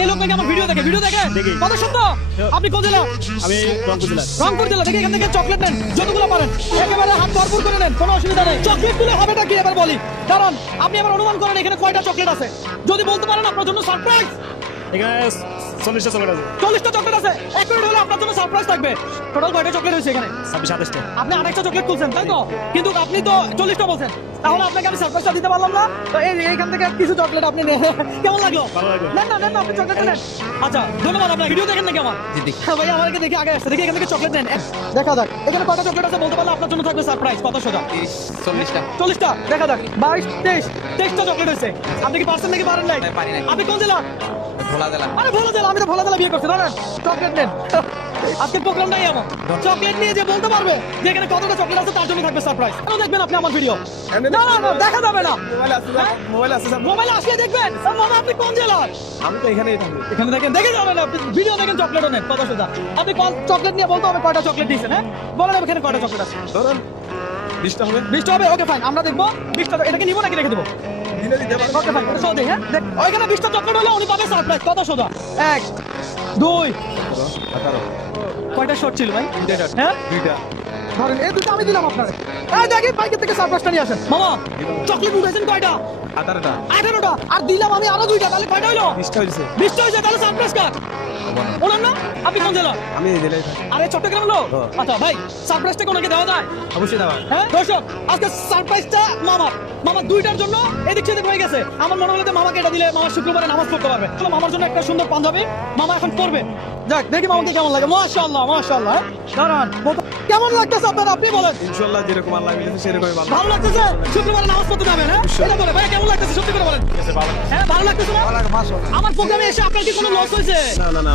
এই লোক নাকি আমার ভিডিও দেখে দেখি। কত সত্য? আপনি কোন জেলা? আমি রংপুর জেলা। রংপুর জেলা থেকে এখান থেকে চকলেট নেন যতগুলো পারেন, একেবারে হাত ভরপুর করে নেন, কোনো অসুবিধা নেই। চকলেট গুলো হবেটা কি এবার বলি, কারণ আপনি এবার অনুমান করেন এখানে কয়টা চকলেট আছে। যদি বলতে পারেন আপনার জন্য সারপ্রাইজ। এখানে 40টা চকলেট আছে। 40টা চকলেট আছে, এক মিনিট হলে আপনার জন্য সারপ্রাইজ থাকবে। টোটাল কয়টা চকলেট হয়েছে এখানে? 26-28টা। আপনি আরেকটা চকলেট খুলছেন তাই তো, কিন্তু আপনি তো 40টা বলছেন, তাহলে আপনাকে আমি সারপ্রাইজটা দিতে পারলাম না। তো এইখান থেকে কিছু চকলেট আপনি নেন। কেমন লাগলো? ভালো লাগলো। নেন না আপনি চকলেট নেন। আচ্ছা ধন্যবাদ, আপনার ভিডিও দেখেন নাকি আমার? হ্যাঁ ভাই, আমাকে দেখে আগে আসছে, দেখি এখান থেকে চকলেট নেন। দেখা যাক এখানে কয়টা চকলেট আছে, বলতে পারলে আপনার জন্য থাকবে সারপ্রাইজ। কত সোজা? 30-40টা 40টা। দেখা যাক 22 23টা চকলেট হয়েছে। আপনি কি পারছেন নাকি পারেন নাই? পারি নাই। আপনি কোন জেলা? ভোলা জেলা। আরে ভোলা জেলা, আমি তো ভোলা জেলা বিয়ে করছি। না চকলেট নেন। আজকে প্রোগ্রাম নাই এমন, চকলেট নিয়ে যে বলতে পারবে যে এখানে কতটা চকলেট আছে তার জন্য থাকবে সারপ্রাইজ। কেন দেখবেন আপনি আমার ভিডিও? না দেখা যাবে না। মোবাইলে আসলে দেখবেন। মামা আপনি কোন জেলার? আমি তো এখানেই থাকি। এখানে দেখেন, দেখে যাবেন আপনি ভিডিও দেখেন, চকলেটও নেন। কত সোজা? আপনি চকলেট নিয়ে বলতে হবে কয়টা চকলেট দিয়েছেন। হ্যাঁ বলেন এখানে কয়টা চকলেট আছে। ধরুন 20টা হবে। 20টা হবে, ওকে ফাইন, আমরা দেখবো 20টা। এটাকে নিবো নাকি রেখে দেবো? ওকে ফাইন, এটা সৌদি। হ্যাঁ দেখ ওইখানে 20টা চকলেট হলে উনি পাবে সারপ্রাইজ। কত সোজা? 1 2 18 কয়টা শর্ট ছিল ভাই? 3টা shot। হ্যাঁ 2টা। ধরেন এই দুটো আমি দিলাম আপনারে। এই দেখি বাইকের থেকে সারপ্রাইজটা নিয়ে আসেন। মামা চকলেট উঠাইছেন কয়টা? 18টা। 18টা। আর দিলাম আমি আরো 2টা, তাহলে কয়টা হলো? 20টা হয়েছে। 20টা হয়েছে, তাহলে সারপ্রাইজ কার? বলেন না। আপনি কোন জেলা? আমি এই জেলায় থাকি। আরে চট্টগ্রাম লোক। হ্যাঁ। আচ্ছা ভাই, সারপ্রাইজটা কোনকে দেওয়া যায়? অবশ্যই দেওয়া। হ্যাঁ দর্শক, আজকে সারপ্রাইজটা মামা 2টার জন্য এদিক সেদিক হয়ে গেছে। আমার মনে হলো যে মামাকে এটা দিলে মামা শুক্রবারে নামাজ পড়তে পারবে। চলো মামার জন্য একটা সুন্দর পাঞ্জাবি মামা এখন পরবে। যাক দেখি মামাকে কেমন লাগে। মাশাআল্লাহ মাশাআল্লাহ। দাঁড়ান, কেমন লাগতেছে আপনার? আপনি বলেন। ইনশাআল্লাহ যেরকম আল্লাহ মিলেছে সেরকমই ভালো। ভালো লাগতেছে? শুক্রবারে নামাজ পড়তে যাবেন? হ্যাঁ এটা বলে ভাই কেমন লাগতেছে সত্যি করে বলেন। ভালো। হ্যাঁ ভালো লাগতেছে না? আমার প্রোগ্রামে এসে আপনার কি কোনো লস হয়েছে? না।